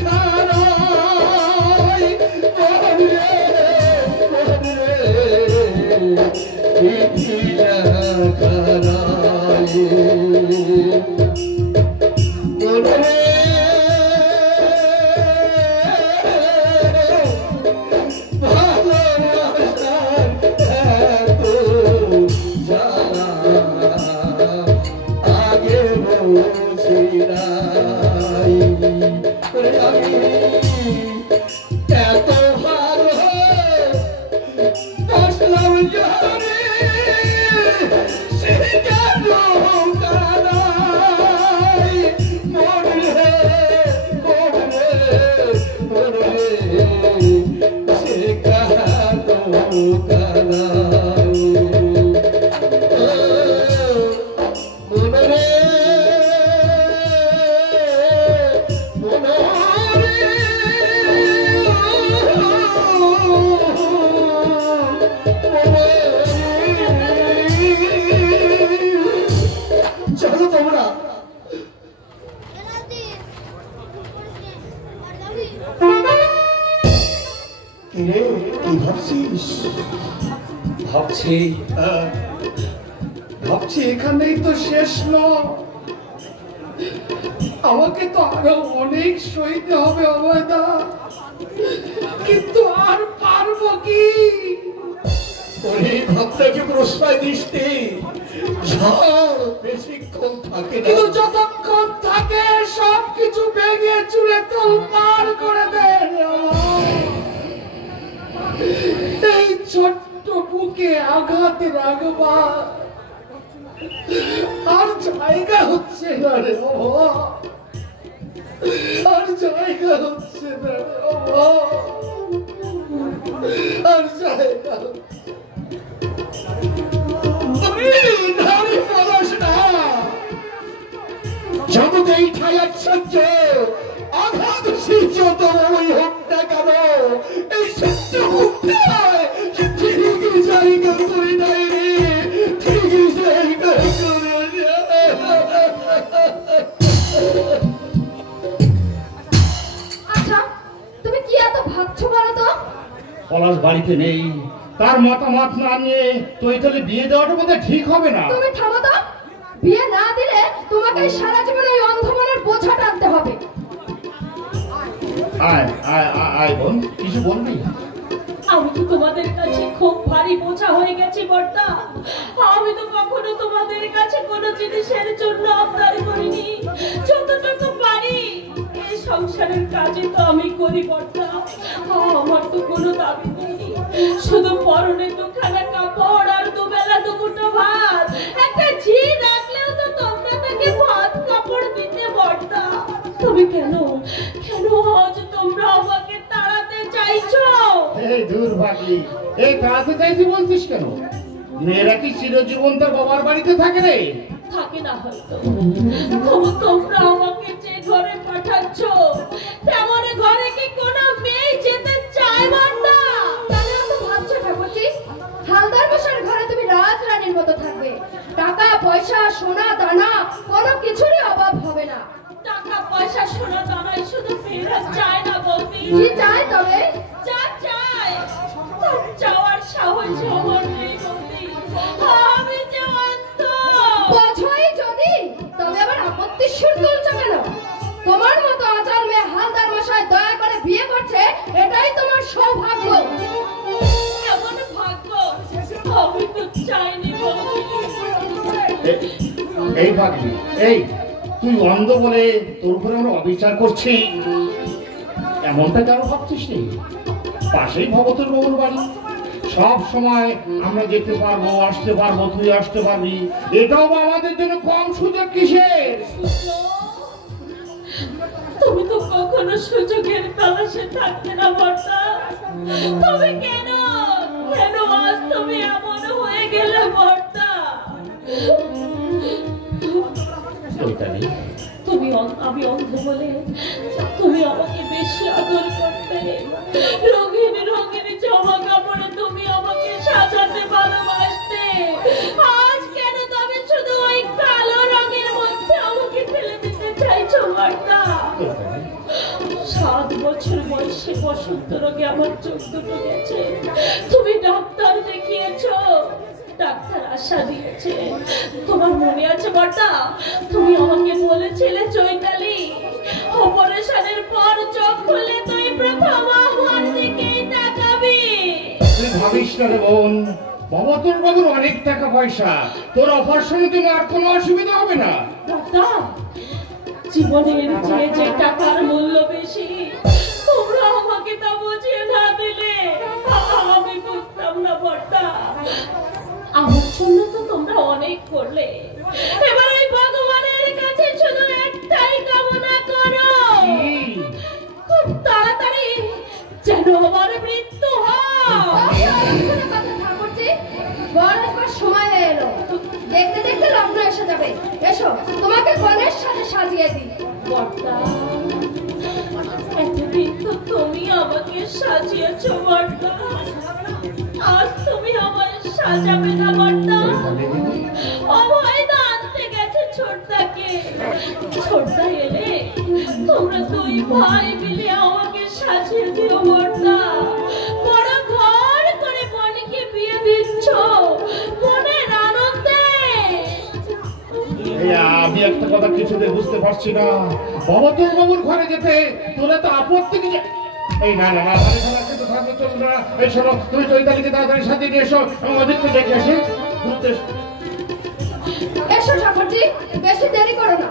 খারায়, মরলে মরলে পৃথিবীর খারায় মরলে। ভালোবাসার এত জ্বালা আগে বুঝি নাই। আমি এত ভালো বাসলাম জানি, সে কেন কাঁদায় মরলে মরলে মরলে, সে কেন কাঁদায় মরলে মরলে। কি ভাবছিস? ভাবছি এখানেই তো শেষ নয়, আমাকে তো আরো অনেক সইতে হবে অভয়দা, কিন্তু আর পারবো কি? ওরে ভাবটাকে প্রশ্রয় দিসতে ঝড় বেশিক্ষণ থাকে না, কিন্তু যতক্ষণ থাকে সবকিছু ভেঙে চুরে তোলপাড় করে দেয়। এই ছোট্ট বুকে আঘাত রাখবা আর জায়গা হচ্ছে না রে বাবা, আর জায়গা হচ্ছে না রে বাবা, আর জায়গা জগতেই ঠায়াচ্ছার্য আঘাত যত বড়ই হোক না কেন, এই সত্য ঠিকই জায়গা করে দেয় রে, ঠিকই জায়গা করে দেয়। আচ্ছা তুমি কি এত ভাবছো বলো তো? পলাশ বাড়িতে নেই, তার মতামত না নিয়ে তুই তাহলে বিয়ে দেওয়াটা বোধহয় ঠিক হবে না। তুমি থামো তো, বিয়ে না দিলে তোমাকে সারা জীবন ওই অন্ধমনের বোঝা টানতে হবে। আয় আয় আয় বোন, কিছু বলবি? আমি তো তোমাদের কাছে খুব ভারী বোঝা হয়ে গেছি বর্দা। আমি তো কখনো তোমাদের কাছে কোনো জিনিসের জন্য আবদার করিনি, যতটুকু পারি এই সংসারের কাজে তো আমি করি বর্দা। আমার তো কোনো দাবি নেই, শুধু পরনে দুখানা কাপড় আর দুবেলা দুমুঠো ভাত, একটা ঝি রাখলেও তো তোমরা তাকে ভাত কাপড় দিতে বর্দা। তুমি কেন কেন আজ তোমরা আমাকে তাড়াতে চাইছো? এই দূর ভাগলি, এই তাড়াতে চাইছি বলছিস কেন? মেয়েরা কি চিরজীবন তার বাবার বাড়িতে থাকে রে? থাকে না হয়তো, তবু তোমরা আমাকে যে ঘরে পাঠাচ্ছ তেমন ঘরে কি কোনো মেয়ে যেতে চায় না? তাহলে তো ভাবছো ঠাকুরজি, হালদার মশাইয়ের ঘরে তুমি রাজরানীর মতো থাকবে, টাকা পয়সা সোনা দানা কোনো কিছুরই অভাব হবে না। টাকা পয়সা সোনা দানাই শুধু মেয়েরা চায় না বৌদি। কি চাই তবে? যা চায় তার চাওয়ার সাহস আমার নেই বৌদি। আমি যে অন্ধ। বোঝোই যদি, তবে আবার আপত্তির সুর তুলছো কেন? তোমার মতো আচার মেয়ে হালদার মশাই দয়া করে বিয়ে করছে, এটাই তোমার সৌভাগ্য। এমন ভাগ্য আমি তো চাইনি বৌদি। এই ভাগলি, এই তুই অন্ধ বলে তোর উপরে আমরা অবিচার করছি, এমনটা কেন ভাবছিস নি? পাশেই ভগতের বাবুর বাড়ি, সব সময় আমরা যেতে পারবো, আসতে পারবো, তুই আসতে পারবি, এটাও বা আমাদের জন্য কম সুযোগ কিসের? তুমি তো কখনো সুযোগের তালাশে থাকতে না বর্দা, তবে কেন কেন আজ তুমি এমন হয়ে গেলে বর্দা? তুমি আমি অন্ধ বলে তুমি আমাকে বেশি আদর করতে, রঙিন রঙিন জামা কাপড়ে তুমি আমাকে সাজাতে ভালোবাসতে, আজ কেন তুমি শুধু ওই কালো রঙের মধ্যে আমাকে ফেলে দিতে চাইছো বর্দা? 7 বছর বয়সে বসন্ত রোগে আমার চোখ দুটো গেছে, তুমি ডাক্তার দেখিয়েছো, ডাক্তার আশা দিয়েছে, তোমার মনে আছে বর্দা? তুমি আমাকে বলেছিলে চৈতালি অপারেশনের পর চোখ খুলে তুই প্রথম আমার দিকেই তাকাবি। তুই ভাবিস না রে বোন, ভগতের বাবুর অনেক টাকা পয়সা, তোর অপারেশনের জন্য আর কোনো অসুবিধা হবে না। বর্দা, জীবনের চেয়ে যে টাকার মূল্য বেশি, তোমরা আমাকে তা বুঝিয়ে না দিলে আমি বুঝতাম না বর্দা। আমার জন্য তো তোমরা অনেক করলে, এবার ওই ভগবানের কাছে শুধু একটাই কামনা করো, খুব তাড়াতাড়ি যেন আমার মৃত্যু হয়। ঠাকুরজি, বর আসবার সময় হয়ে এলো, দেখতে দেখতে লগ্ন এসে যাবে। এসো, তোমাকে গণেশ সাথে সাজিয়ে দিই। বর্দা, এতদিন তো তুমি আমাকে সাজিয়েছো বর্দা, আজ তুমি আমায় সাজাবে না বর্দা? অভয় দা আনতে গেছে ছোটদাকে, ছোটদা এলে তোমরা দুই ভাই মিলে আমাকে সাজিয়ে দিও বর্দা, বড় ঘর আমি একটা কথা কিছুতে বুঝতে পারছি না। বাবা তোর বাবুর ঘরে যেতে তোরা তো আপত্তি কি? এই না না না এখানে কিন্তু থাকতে চলবে না। এই শোনো, তুমি চৈতালিকে তাড়াতাড়ি সাথে নিয়ে এসো, আমাদেরকে দেখে আসি। এসো ঠাকুরজি, বেশি দেরি করো না।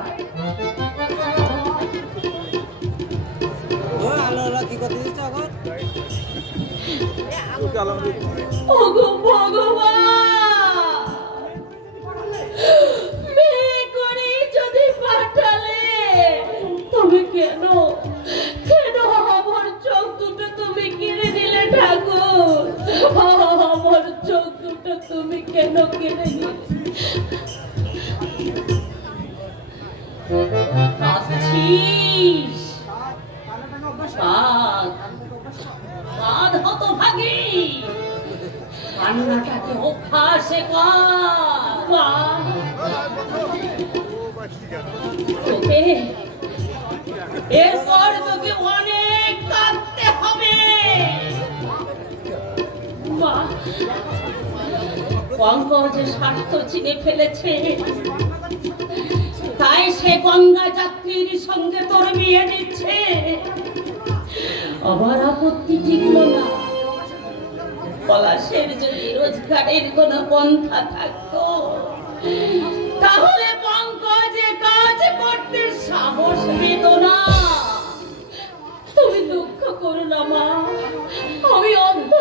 ওগো ভগবান, মেয়ে করে যদি পাঠালে, তুমি কেন আমার চোখ দুটো তুমি কেড়ে দিলে ঠাকুর? আমার চোখ দুটো তুমি কেন কেড়ে নিলে? আসছিস হতভাগী, কান্নাটাকে অভ্যাসে তোকে এরপর তোকে অনেক কাঁদতে হবে। মা পঙ্কজ স্বার্থ চিনে ফেলেছে, তাই সে গঙ্গা যাত্রীর সঙ্গে তোর বিয়ে দিচ্ছে। আমার আপত্তি টিকলো না। পলাশের যদি রোজগারের কোন পন্থা থাকতো, তাহলে পঙ্কজে কাজ করতে সাহস পেত না। তুমি দুঃখ করো না মা, আমি অন্ধ,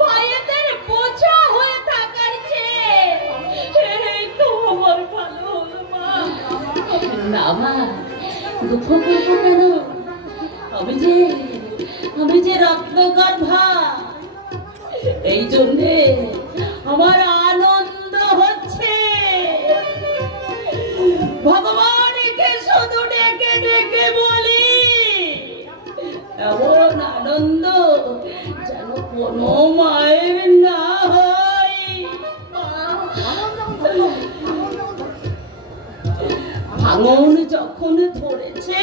পায়েদের বোঝা হয়ে থাকার চেয়ে তো আমার ভালো হলো মা। না মা, দুঃখ করবো কেন? আমি যে রত্নগর্ভা, এই জন্যে আমার আনন্দ হচ্ছে। ভগবানকে শুধু ডেকে ডেকে বলি, এমন আনন্দ যেন কোনো মায়ের না হয়। ভাঙন যখন ধরেছে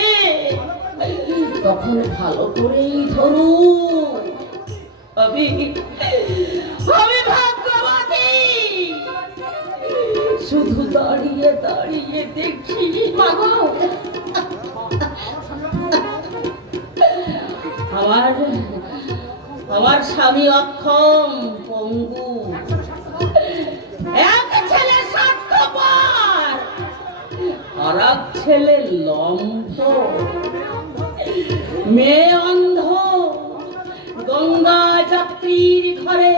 তখন ভালো করেই ধরু। আমি ভাগ্যবতী, শুধু দাঁড়িয়ে দাঁড়িয়ে দেখি। আমার স্বামী অক্ষম, পঙ্গু, এক ছেলে স্বার্থপর, আর এক ছেলে লম্ভ, মেয়ে অন্ধ, গঙ্গা যাত্রীর ঘরে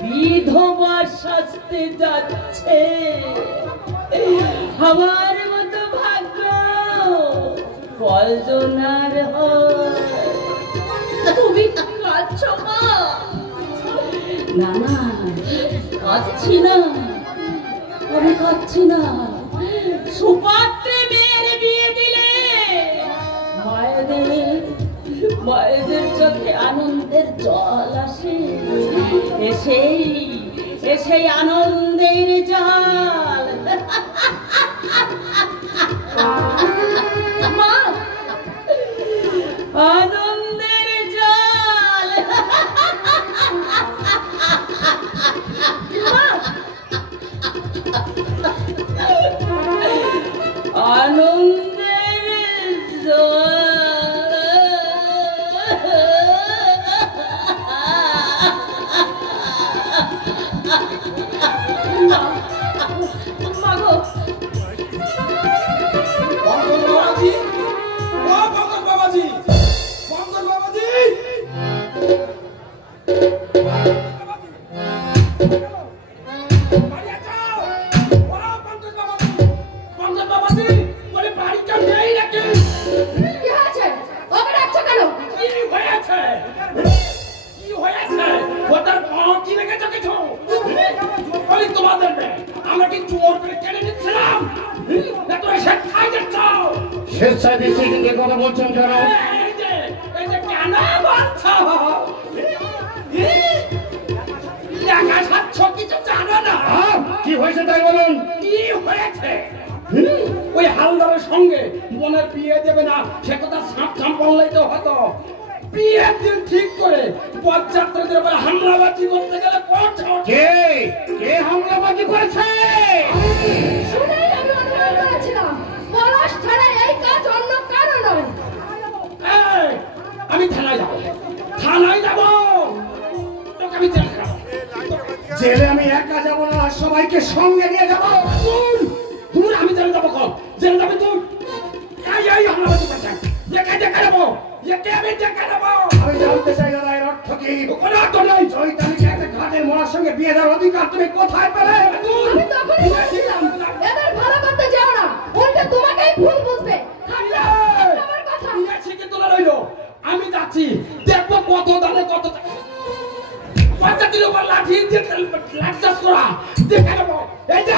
বিধবা সাজতে যাচ্ছে। আমার মতো ভাগ্য কয়জনার হয়? তুমি কাঁদছো মা? না না, কাঁদছি না, আমি কাঁদছি না। সুপাত্রে মেয়ের বিয়ে দিলে মায়েদের চোখে আনন্দের জল আসে, এসেই আনন্দের জল। মা, আনন্দের জল। আনন্দের জল। কথা বলছেন কেন? কিছু জানো না? কি হয়েছে তাই বলুন। কি হয়েছে? ওই হালদারের সঙ্গে বোনের বিয়ে দেবে না, সে কথা সাপ সাপ বললেই তো হতো। বিয়ের দিন ঠিক করে বরযাত্রীদের উপরে হামলাবাজি করতে গেলে কে হামলাবাজি করেছে? ভাইকে সঙ্গে নিয়ে যাবো। দূর আমি জেলে যাবো, কল জেলে যাবে তুই। এই আমরা বাঁচি পাচ্ছি একে দেখে নেবো, একে আমি দেখে নেবো। আমি জানতে চাই দাদা এর অর্থ কি? কোনো অর্থ নেই। চৈতালিকে একটা ঘাটের মোড়ার সঙ্গে বিয়ে দেওয়ার অধিকার তুমি কোথায় পেলে? আমি তখনই বলেছিলাম এদের ভালো করতে যাও না, উল্টে তোমাকেই ভুল বুঝবে। আমার কথা ছিকে তোলা রইলো, আমি যাচ্ছি দেখবো কত দানে কত পঞ্চায়েতের উপর লাঠি দিয়ে লাঠি চাষ করা দেখে নেবো। এই যে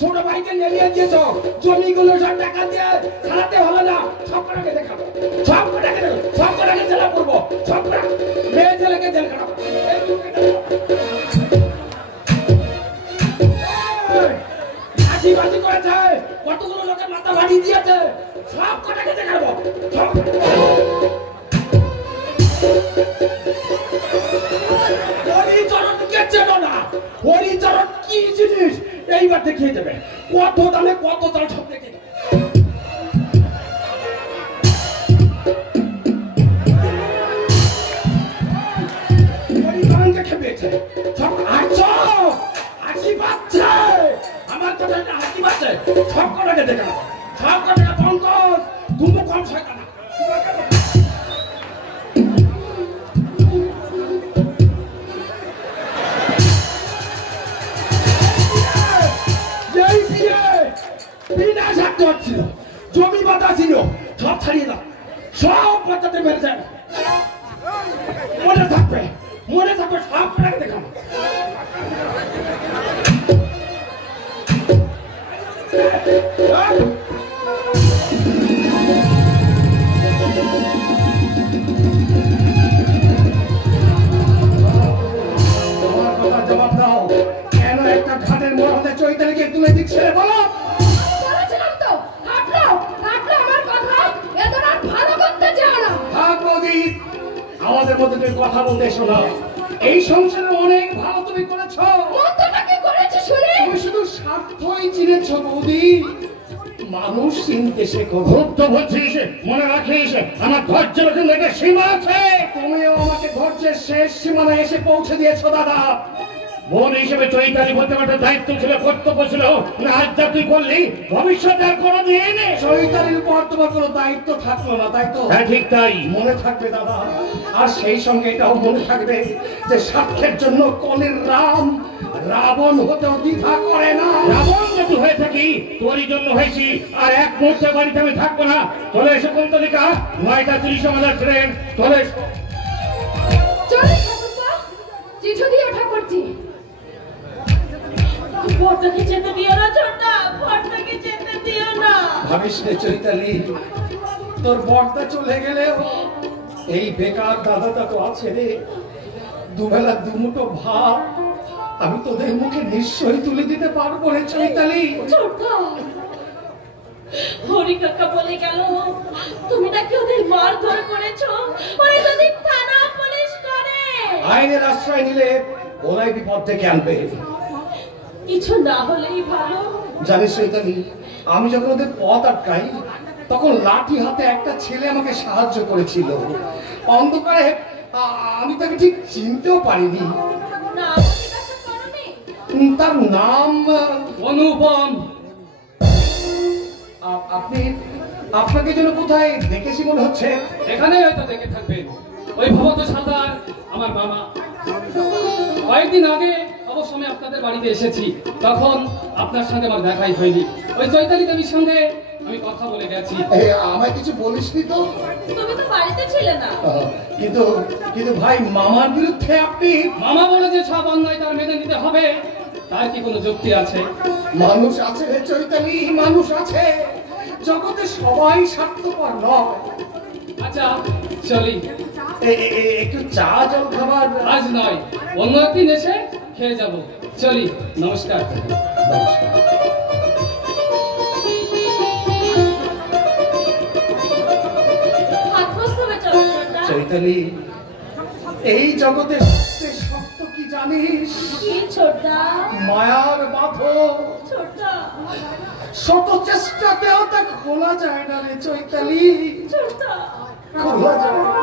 ছোট ভাইকে নিয়ে দিয়েছ, জমিগুলো সব টাকা দিয়ে ছাড়াতে হলো না, সব কটাকে দেখাবো, সব কটাকে জেলা করবো, সব কটা মেয়ে ছেলেকে জেল খাটাবো। বাজি করেছে, কতগুলো লোকের মাথা বাড়ি দিয়েছে, সব কটাকে দেখাবো, সব। হরিচরণকে চেনো না, হরিচরণ কি জিনিস এইবার দেখিয়ে দেবে, কত দামে কত চাল সব দেখে দেবে। হরিচরণকে খেপেছে, সব হাসি পাচ্ছে, আমার কথা হাসি পাচ্ছে, সব কটাকে দেখে নেবো, সব কটাকে পঙ্কজ তুমি কম শেখা না। জমি বাধা ছিল, সব ছাড়িয়ে দাও, সব বাচ্চাতে মেরে যাবে, মনে থাকবে সব কটাকে দেখাবো। জবাব দাও, কেন একটা ঘাটের মোড় হতে চৈতালিকে তুলে দিচ্ছে বলো? বলেছিলাম তো, কাটলো আমার কথা, এদের আর ভালো করতে যাও না। থাক বৌদি, আমাদের মধ্যে তুমি কথা বলতে এসো না। এই সংসারে অনেক ভালো তুমি করেছ, মন্তটা কি করেছে শুনি? তুমি শুধু স্বার্থই চিনেছ বৌদি, মানুষ চিনতে শেখো। খুব তো বলছিস, মনে রাখিস আমার ধৈর্যের কিন্তু একটা সীমা আছে। তুমিও আমাকে ধৈর্যের শেষ সীমানায় এসে পৌঁছে দিয়েছো দাদা। বোন হিসেবে চৈতালি বলতে একটা দায়িত্ব ছিল, কর্তব্য ছিল, না আজ যা তুই করলি ভবিষ্যতে আর কোনো দিন চৈতালির উপর তোমার কোনো দায়িত্ব থাকলো না, তাই তো? হ্যাঁ ঠিক তাই। মনে থাকবে দাদা, আর সেই সঙ্গে এটাও মনে থাকবে যে স্বার্থের জন্য কলির রাম রাবণ হতেও দ্বিধা করে না। রাবণ যদি হয়ে থাকি তোরই জন্য হয়েছি, আর এক মুহূর্তে বাড়িতে আমি থাকবো না। চলে এসে কুন্তলিকা, 9:30 আমাদের ট্রেন, চলে এসো। চলে ঠাকুরপা, চিঠি দিয়ে ঠাকুরজি। বড়টাকে যেতে দিও না ছোট্টা, বড়টাকে যেতে দিও না। ভাবিস রে চৈতালি, তোর বর্দা চলে গেলেও এই বেকার দাদাটা তো আছে রে। দুবেলা দুমুঠো ভাত আমি তোদের মুখে নিশ্চয়ই তুলে দিতে পারবো রে চৈতালি। ছোট্টা, হরি কাকা বলে গেল তুমি নাকি ওদের মারধর করেছো, ওরা যদি থানা পুলিশ করে আইনের আশ্রয় নিলে ওরাই বিপদ ডেকে আনবে। কিছু না হলেই ভালো। জানিস চৈতালি, আমি যখন ওদের পথ আটকাই তখন লাঠি হাতে একটা ছেলে আমাকে সাহায্য করেছিল। অন্ধকারে আমি তাকে ঠিক চিনতেও পারিনি। না জিজ্ঞাসা করনি? তার নাম অনুপম। আপনাকে যেন কোথায় দেখেছি মনে হচ্ছে। এখানে হয়তো দেখে থাকবেন, ওই ভবত সাদার আমার মামা। কয়েকদিন আগে অবশ্য আমি আপনাদের বাড়িতে এসেছি, তখন আপনার সঙ্গে আমার দেখাই হয়নি। ওই চৈতালি দেবীর সঙ্গে আমি কথা বলে গেছি। আমায় কিছু বলিসনি তো? তুমি তো বাড়িতে ছিলে না। কিন্তু ভাই, মামার বিরুদ্ধে আপনি? মামা বলে যে সব অন্যায় তার মেনে নিতে হবে, তার কি কোনো যুক্তি আছে? মানুষ আছে রে চৈতালি, মানুষ আছে। জগতে সবাই স্বার্থপর নয়। আচ্ছা চলি। একটু চা জল খাবার? আজ নয়, অন্য একদিন এসে খেয়ে যাব। চলি, নমস্কার। চৈতালি, এই জগতে সত্য কি জানিস? কি ছোট্টা? মায়ার বাঁধন। ছোট্টা, শত চেষ্টাতেও তা খোলা যায় না রে চৈতালি, ছোট্টা। খোলা যায় না।